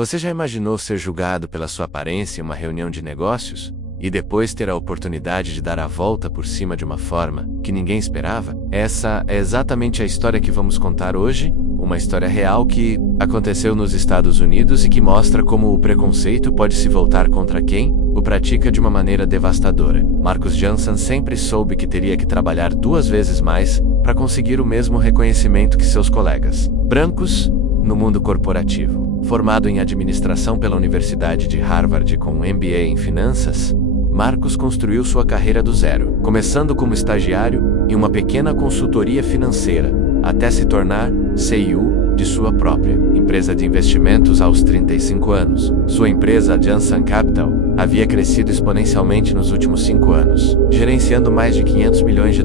Você já imaginou ser julgado pela sua aparência em uma reunião de negócios? E depois ter a oportunidade de dar a volta por cima de uma forma que ninguém esperava? Essa é exatamente a história que vamos contar hoje, uma história real que aconteceu nos Estados Unidos e que mostra como o preconceito pode se voltar contra quem o pratica de uma maneira devastadora. Marcus Johnson sempre soube que teria que trabalhar 2 vezes mais para conseguir o mesmo reconhecimento que seus colegas brancos no mundo corporativo. Formado em administração pela Universidade de Harvard com um MBA em finanças, Marcus construiu sua carreira do zero, começando como estagiário em uma pequena consultoria financeira, até se tornar CEO de sua própria empresa de investimentos aos 35 anos. Sua empresa, Johnson Capital, havia crescido exponencialmente nos últimos 5 anos, gerenciando mais de $500 milhões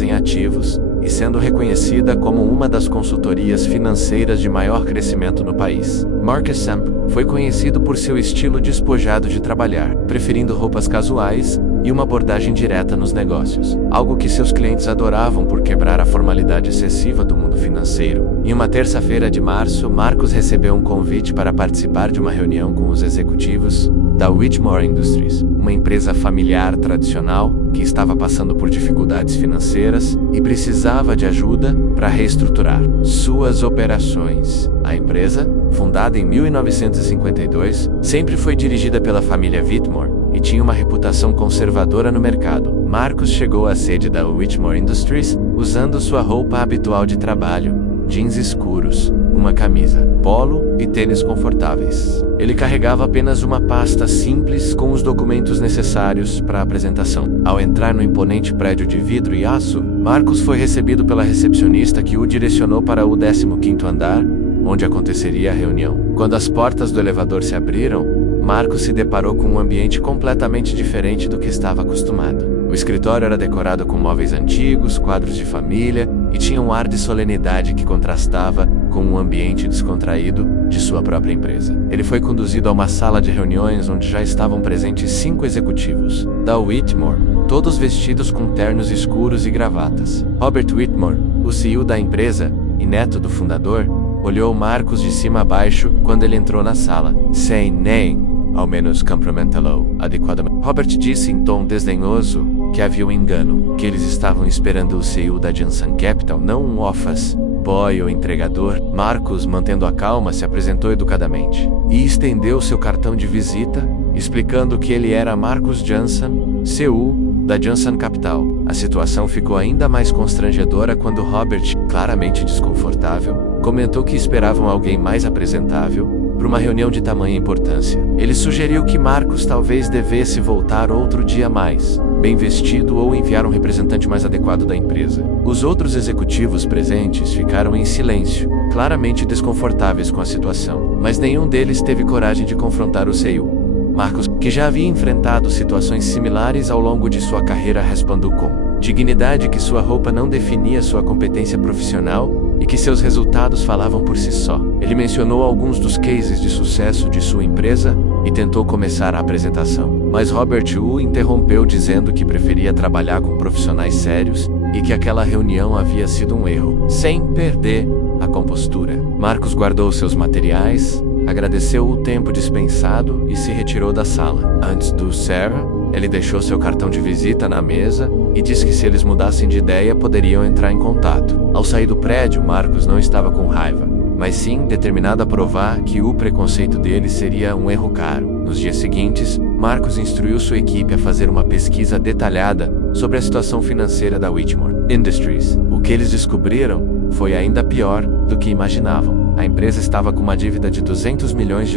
em ativos e sendo reconhecida como uma das consultorias financeiras de maior crescimento no país. Marcus sempre foi conhecido por seu estilo despojado de trabalhar, preferindo roupas casuais e uma abordagem direta nos negócios, algo que seus clientes adoravam por quebrar a formalidade excessiva do mundo financeiro. Em uma terça-feira de março, Marcus recebeu um convite para participar de uma reunião com os executivos da Whitmore Industries, uma empresa familiar tradicional que estava passando por dificuldades financeiras e precisava de ajuda para reestruturar suas operações. A empresa, fundada em 1952, sempre foi dirigida pela família Whitmore e tinha uma reputação conservadora no mercado. Marcus chegou à sede da Whitmore Industries usando sua roupa habitual de trabalho, jeans escuros, uma camisa polo e tênis confortáveis. Ele carregava apenas uma pasta simples com os documentos necessários para a apresentação. Ao entrar no imponente prédio de vidro e aço, Marcus foi recebido pela recepcionista que o direcionou para o 15º andar, onde aconteceria a reunião. Quando as portas do elevador se abriram, Marcus se deparou com um ambiente completamente diferente do que estava acostumado. O escritório era decorado com móveis antigos, quadros de família e tinha um ar de solenidade que contrastava com um ambiente descontraído de sua própria empresa. Ele foi conduzido a uma sala de reuniões onde já estavam presentes 5 executivos da Whitmore, todos vestidos com ternos escuros e gravatas. Robert Whitmore, o CEO da empresa e neto do fundador, olhou Marcus de cima a baixo quando ele entrou na sala, sem nem ao menos cumprimentá-lo adequadamente. Robert disse em tom desdenhoso que havia um engano, que eles estavam esperando o CEO da Johnson Capital, não um office boy ou entregador. Marcus, mantendo a calma, se apresentou educadamente e estendeu seu cartão de visita, explicando que ele era Marcus Johnson, CEO da Johnson Capital. A situação ficou ainda mais constrangedora quando Robert, claramente desconfortável, comentou que esperavam alguém mais apresentável para uma reunião de tamanha importância. Ele sugeriu que Marcus talvez devesse voltar outro dia mais bem vestido ou enviar um representante mais adequado da empresa. Os outros executivos presentes ficaram em silêncio, claramente desconfortáveis com a situação, mas nenhum deles teve coragem de confrontar o CEO. Marcus, que já havia enfrentado situações similares ao longo de sua carreira, respondeu com dignidade que sua roupa não definia sua competência profissional e que seus resultados falavam por si só. Ele mencionou alguns dos cases de sucesso de sua empresa e tentou começar a apresentação, mas Robert o interrompeu dizendo que preferia trabalhar com profissionais sérios e que aquela reunião havia sido um erro. Sem perder a compostura, Marcus guardou seus materiais, agradeceu o tempo dispensado e se retirou da sala. Antes do Sarah, ele deixou seu cartão de visita na mesa e disse que se eles mudassem de ideia poderiam entrar em contato. Ao sair do prédio, Marcus não estava com raiva, mas sim determinado a provar que o preconceito dele seria um erro caro. Nos dias seguintes, Marcus instruiu sua equipe a fazer uma pesquisa detalhada sobre a situação financeira da Whitmore Industries. O que eles descobriram foi ainda pior do que imaginavam. A empresa estava com uma dívida de $200 milhões.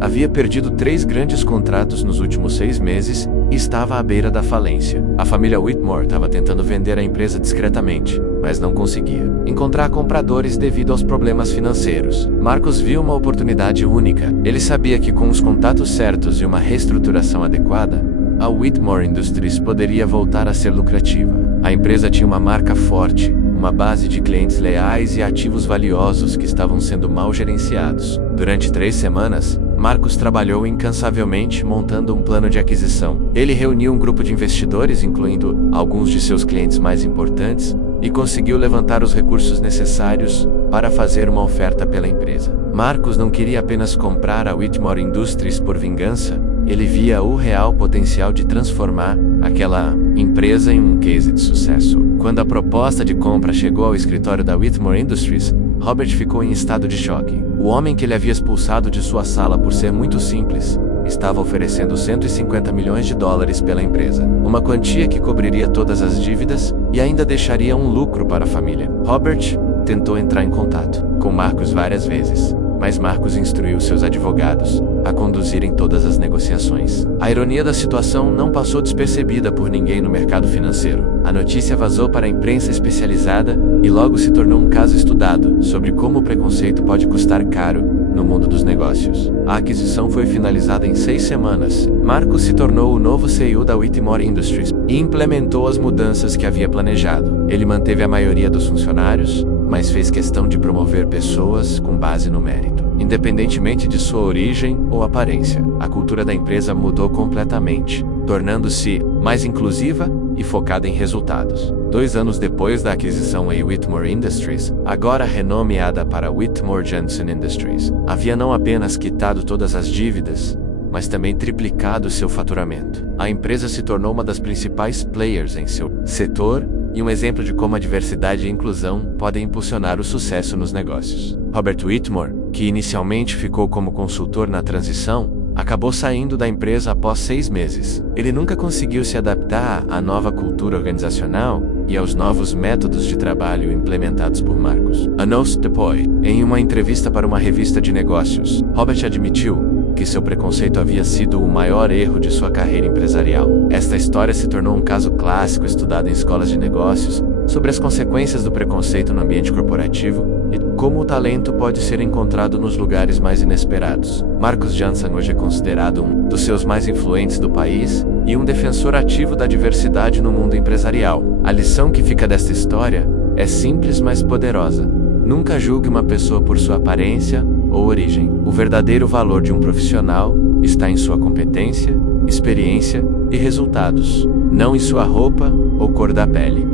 Havia perdido 3 grandes contratos nos últimos 6 meses e estava à beira da falência. A família Whitmore estava tentando vender a empresa discretamente, mas não conseguia encontrar compradores devido aos problemas financeiros. Marcus viu uma oportunidade única. Ele sabia que com os contatos certos e uma reestruturação adequada, a Whitmore Industries poderia voltar a ser lucrativa. A empresa tinha uma marca forte, uma base de clientes leais e ativos valiosos que estavam sendo mal gerenciados. Durante 3 semanas, Marcus trabalhou incansavelmente montando um plano de aquisição. Ele reuniu um grupo de investidores, incluindo alguns de seus clientes mais importantes, e conseguiu levantar os recursos necessários para fazer uma oferta pela empresa. Marcus não queria apenas comprar a Whitmore Industries por vingança, ele via o real potencial de transformar aquela empresa em um case de sucesso. Quando a proposta de compra chegou ao escritório da Whitmore Industries, Robert ficou em estado de choque. O homem que ele havia expulsado de sua sala por ser muito simples, estava oferecendo 150 milhões de dólares pela empresa, uma quantia que cobriria todas as dívidas e ainda deixaria um lucro para a família. Robert tentou entrar em contato com Marcus várias vezes, mas Marcus instruiu seus advogados a conduzirem todas as negociações. A ironia da situação não passou despercebida por ninguém no mercado financeiro. A notícia vazou para a imprensa especializada e logo se tornou um caso estudado sobre como o preconceito pode custar caro no mundo dos negócios. A aquisição foi finalizada em 6 semanas. Marcus se tornou o novo CEO da Whitmore Industries e implementou as mudanças que havia planejado. Ele manteve a maioria dos funcionários, mas fez questão de promover pessoas com base no mérito. Independentemente de sua origem ou aparência, a cultura da empresa mudou completamente, tornando-se mais inclusiva e focada em resultados. 2 anos depois da aquisição a Whitmore Industries, agora renomeada para Whitmore Johnson Industries, havia não apenas quitado todas as dívidas, mas também triplicado seu faturamento. A empresa se tornou uma das principais players em seu setor e um exemplo de como a diversidade e a inclusão podem impulsionar o sucesso nos negócios. Robert Whitmore, que inicialmente ficou como consultor na transição, acabou saindo da empresa após 6 meses. Ele nunca conseguiu se adaptar à nova cultura organizacional e aos novos métodos de trabalho implementados por Marcus. Anos depois, em uma entrevista para uma revista de negócios, Robert admitiu que seu preconceito havia sido o maior erro de sua carreira empresarial. Esta história se tornou um caso clássico estudado em escolas de negócios sobre as consequências do preconceito no ambiente corporativo e como o talento pode ser encontrado nos lugares mais inesperados. Marcus Johnson hoje é considerado um dos seus mais influentes do país e um defensor ativo da diversidade no mundo empresarial. A lição que fica desta história é simples, mas poderosa. Nunca julgue uma pessoa por sua aparência ou origem. O verdadeiro valor de um profissional está em sua competência, experiência e resultados, não em sua roupa ou cor da pele.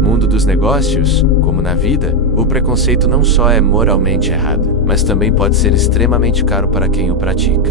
Mundo dos negócios, como na vida, o preconceito não só é moralmente errado, mas também pode ser extremamente caro para quem o pratica.